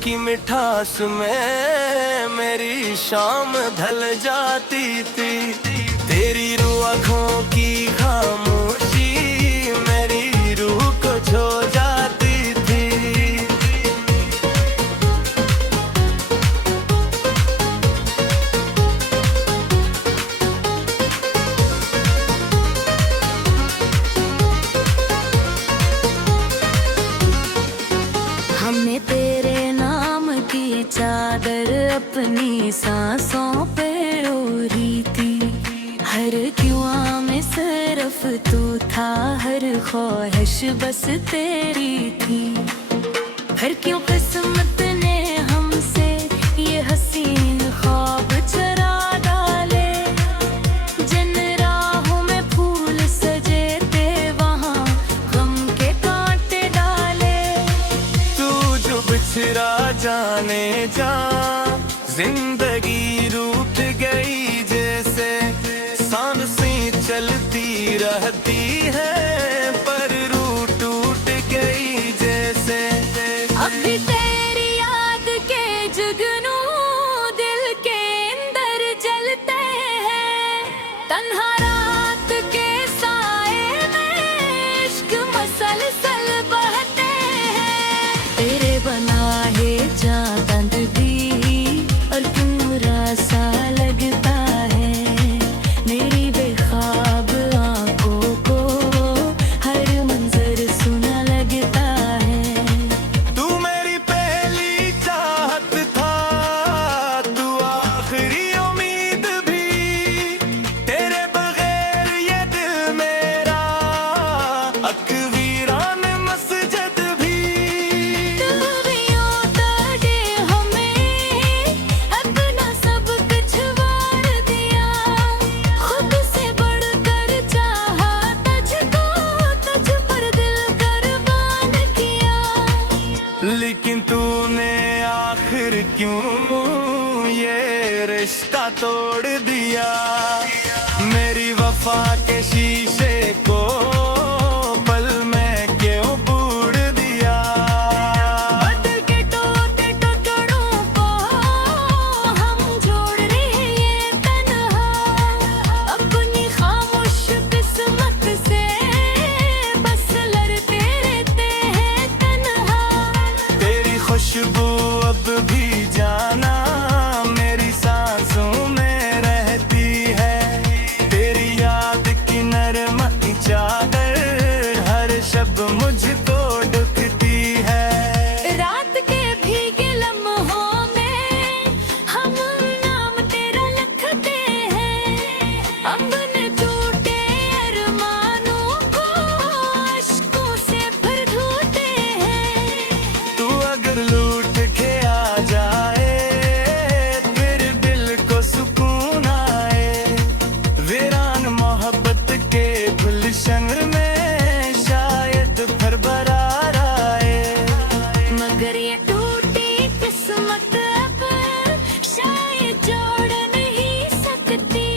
की मिठास में मेरी शाम ढल जाती थी। तेरी रूह आँखों की खामोशी मेरी रूह को छो जाती थी। हमने तेरे नाम की चादर अपनी सांसों पे ओढ़ी थी। हर दुआ में सिर्फ तू था, हर ख्वाहिश बस तेरी थी। फिर क्यों किस्मत ने हमसे ये हसीन ख्वाब चुरा डाले। जिन राहों में फूल सजे थे वहाँ गम के कांटे डाले। तू जो बिछड़ा जाने जा, जिंदगी रूठ गई जैसे। सांसें चलती रहती है पर रूह टूट गई जैसे। अभी तेरी याद के जुगनू दिल के अंदर जलते हैं। तन्हा रात के साए में इश्क मसलसल बहते हैं। तेरे बनाए चांद भी और क्यों सा लगता है। मेरी बेख्वाब आंखों को हर मंजर सुना लगता है। तू मेरी पहली चाहत था, तू आखिरी उम्मीद भी। तेरे बगैर ये दिल मेरा अकवीरान मस्जिद भी। तू भी उतार दे हमें, अपना सब कुछ वार दिया। खुद से बढ़कर चाहा तुझको, तुझ पर दिल कुर्बान किया। लेकिन तूने आखिर क्यों ये रिश्ता तोड़ दिया। मेरी वफा के शीशे को पल में क्यों बूड़ दिया। बदल के टूटे टुकड़ों को हम जोड़ रहे हैं तन्हा। अपनी खामोश किस्मत से बस लड़ते रहते हैं तन्हा। तेरी खुशबू अब भी जाना मेरी सांसों में रहती है। तेरी याद की नरम चादर हर शब मुझको ढकती है। रात के भीगे लम्हों में हम नाम तेरा लिखते हैं। अपने टूटे अरमानों को अश्कों से फिर धोते हैं। तू अगर लूट के आ जाए फिर दिल को सुकून आए। वीरान मोहब्बत के गुलशन में शायद फिर बरार आए। मगर ये टूटी किस्मत अब शायद जोड़ नहीं सकती।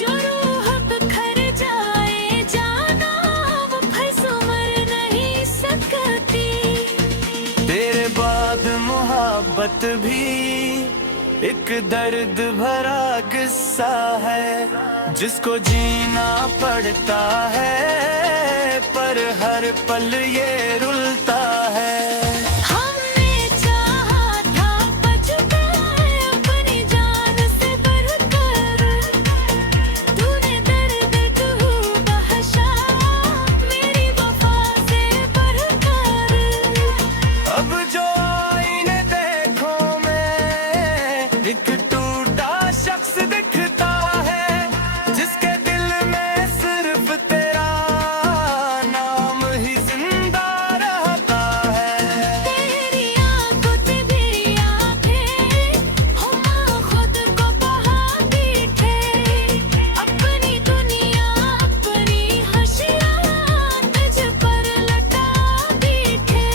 जो रूह बिखर जाए जाना वो फिर संवर नहीं सकती। तेरे बाद मोहब्बत भी एक दर्द भरा किस्सा है। जिसको जीना पड़ता है पर हर पल ये रुलता है। हमने चाहा था बचपन अपनी जान से बढ़कर। तूने दर्द को बहशा मेरी वफा से बढ़कर। अब जो आईने देखो मैं एक टूटा शख्स दिखता है। जिसके दिल में सिर्फ तेरा नाम ही जिंदा रहता है। तेरी आंखों से भी आंखें हम खुद को बहा बैठे। अपनी दुनिया अपनी खुशियाँ तुझ पर लटा बैठे।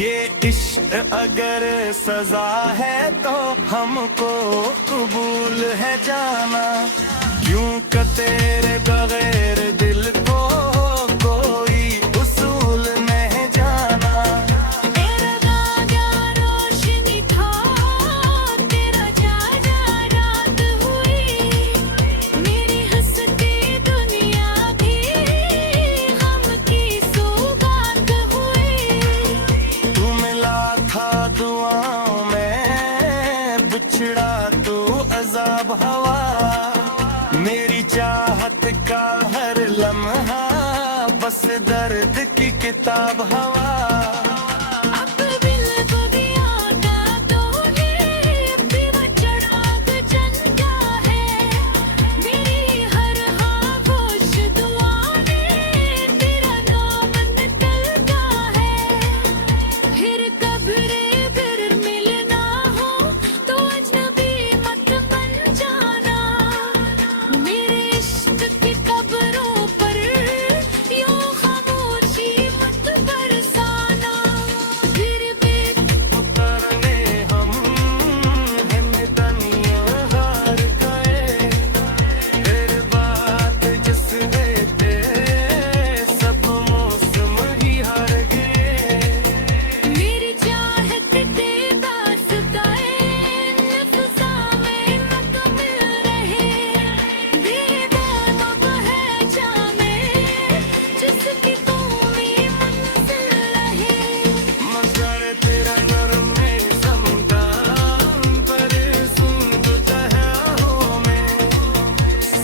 ये इश्क अगर सजा है तो हमको कबूल है जाना। क्यों कि तेरे बगैर दिल को कोई उसूल नहीं जाना। तेरा किताब हवा, मेरी चाहत का हर लम्हा बस दर्द की किताब हवा। अब दिल बगिया का तूने पीवा चढ़ाक चंदा है, मेरी हर खामोश दुआ में तेरा नाम निकलता है। फिर कब्रे फिर मिलना हो तो अजनबी मत बन जाना, मेरे इश्क की कब्रों पर यूं खामोशी मत बरसाना। फिर भी उतरने हम हिमदनिया हार गए, फिर बात जिस देते सब मौसम ही हार गए। मेरी चाहत के दास्ताए नफ़्सा में मत मिल रहे, दीवान अब है जामे जिसकी तुम्हें मंजिल रहे। मगर तेरा नरम है समदान पर सुनता है हो में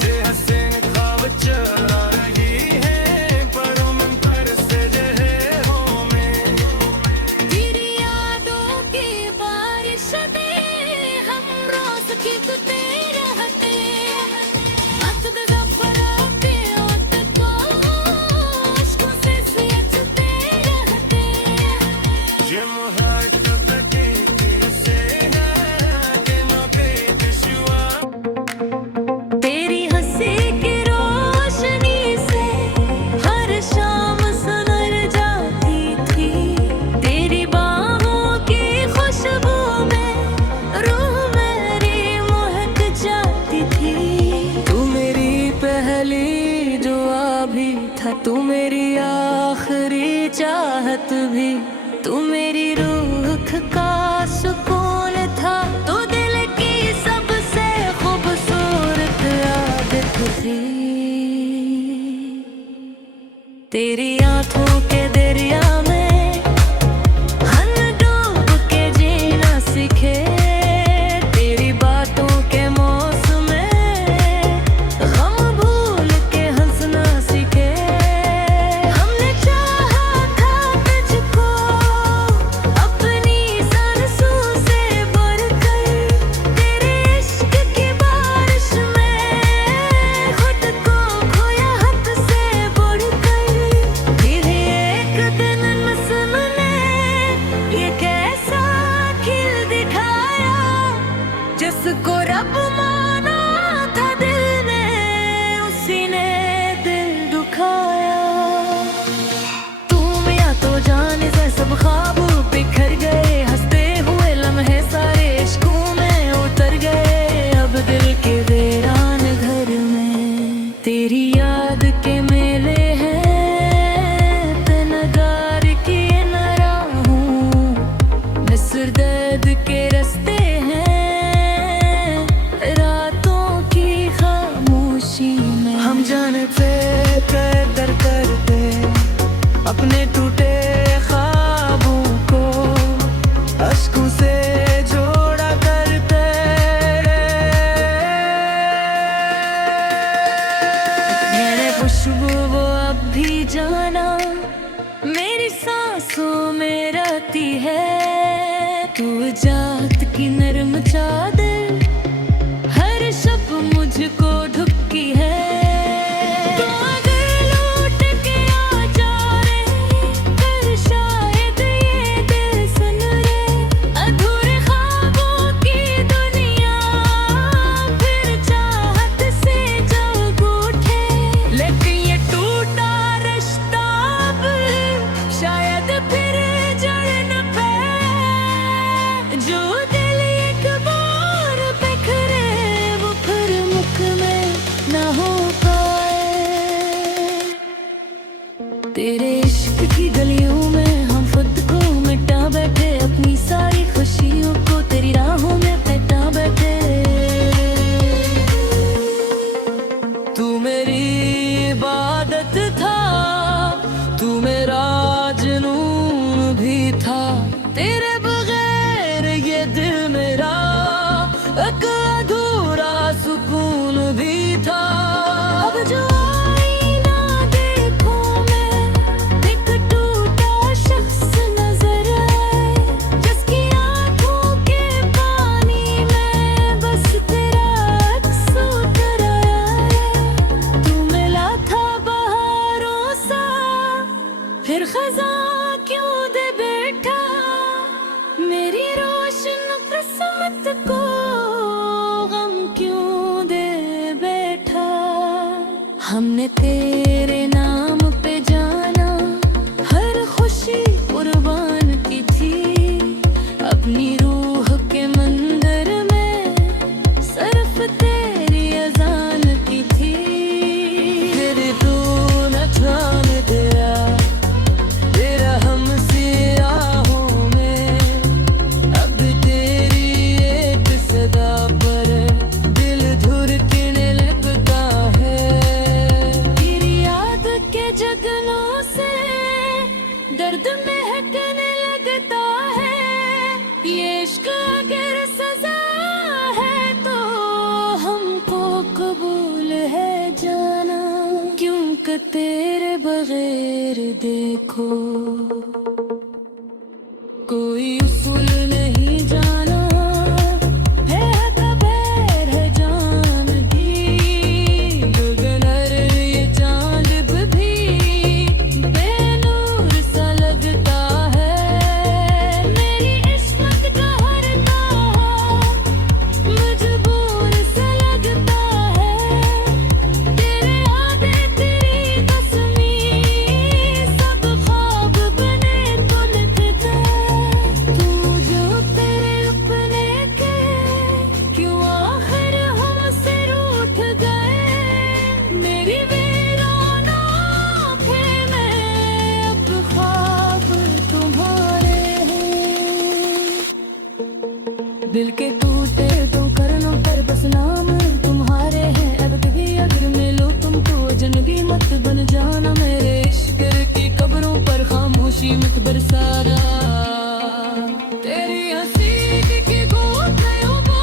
से हसीन ख्वाब चला रही है पर मन पर से जहे हो में। तेरी यादों की बारिश में हम रोज खिलते रहते, मत गज़फ़राते वक्त को इश्क़ों से सिंचते रहते। ये मुहब्बत कैसे है कि ना बेदिशुआ। तेरी हंसी की रोशनी से हर शाम सुनर जाती थी, तेरी बाहों की खुशबू में रूह मेरी महक जाती थी। तू मेरी पहली दुआ भी था, तू मेरी आखिरी चाहत भी, तू मेरी रूह का सुकून था, तू दिल की सबसे खूबसूरत आदत थी। तेरी आंखों के दरिया में हम डूब के जीना सीखे, तेरी बातों के मौसम में गम भूल के हंसना सीखे। हमने चाहा था तुझको अपनी सांसों से बढ़कर, तेरे इश्क की बारिश में खुद को खोया हद से बढ़कर। फिर एक दिन नस्म ने ये कैसा खिल दिखाया, जिसको रब माना था दिल ने उसी ने दिल दुखाया। तुम या तो जाने से सब ख्वाब बिखर गए, हंसते हुए लम्हे सारे इश्कों में उतर गए। अब दिल के वीरान घर में तेरी याद के मेले हैं, तनगार की न राहों में सुरदर्द के रस्ते हैं, रातों की खामोशी में हम जानते थे दर करते अपने टूटे ख्वाबों को अश्कों से जोड़ा करते। मेरे खुशबू वो अब भी जाना मेरी सांसों में रहती है, तू जात की नरम चादर हर शब मुझको ढुकी है। तो अगर लौट के आ जा रे, कर शायद ये दिल सुन रे, अधूरे ख्वाबों की दुनिया फिर चाहत से जग उठे। लेकिन ये टूटा रिश्ता अब शायद फिर जड़ न पाए, जो दिल एक बार हमने तेरे नाम पे जाना, हर खुशी कुर्बान की थी। अपनी रूह के मंदिर में सिर्फ तेरी अजान की थी। फिर तू न जान दिया तेरा हमसे आहों में, अब तेरी एक सदा पर दिल धुरकने लगता है। तेरी याद के जगनों से दर्द महकने लगता है। ये इश्क अगर सजा है तो हमको कबूल है जाना, क्योंकि तेरे बगैर देखो कोई उसूल नहीं जाना। है खबर है जान की, गगनर ये चांद भी बेनूर सा लगता है। मेरी इस्मत का हर ताहा मजबूर सा लगता है। तेरे आगे तेरी कसमी सब ख्वाब बने बुनते। तू जो तेरे अपने के क्यों आखिर हमसे रूठ गए। मेरी वीरान आँखें में अब ख्वाब तुम्हारे हैं। दिल के टूटे तो करनों पर बस नाम तुम्हारे हैं। अब कभी अगर मिलो तुमको जिंदगी मत बन जाना। मेरे इश्क की कब्रों पर खामोशी मत बरसाना। तेरी हंसी की गोद में उबो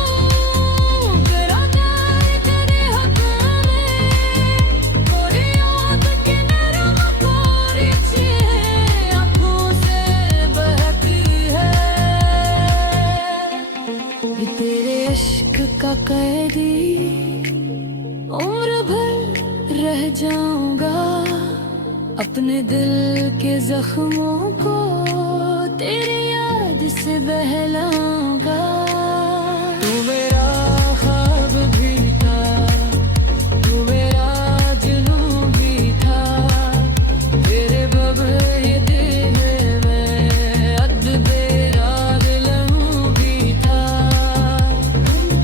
करा जाए तेरे हक में। कोरी याद की नरम कोरी चीज़ आँखों से बहती है। ये तेरे इश्क का कैदी उम्र भर रह जाऊंगा। अपने दिल के जख्मों को तेरी याद से बहलाऊंगा। तू मेरा ख्वाब भी था, तू मेरा जुनून भी था। तेरे बगैर ये दिल में अद तेरा दिलहूँ भी था।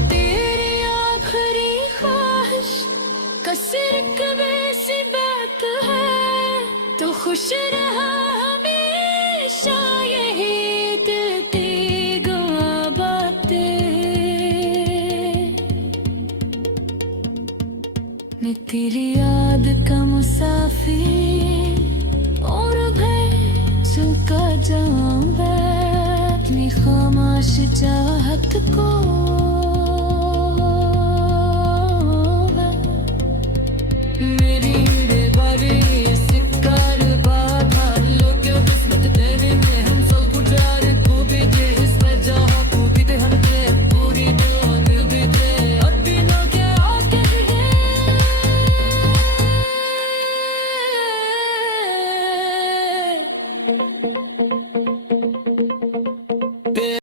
तेरी आखिरी ख्वाहिश का सिर्फ वैसी बात है। तो खुश रहा हमेशा यही दिल की गवाह बातें। मैं तेरी याद का मुसाफिर और भय चुका जाऊंगा। अपनी खामोश चाहत को मेरी बेबारी सिक्कार बाधा लोग किस्मत देने में हम सब गुजार को भी दे। इस पर जहाँ को भी दे हम दे पूरी दिल भी दे। और दिनों के आगे दिए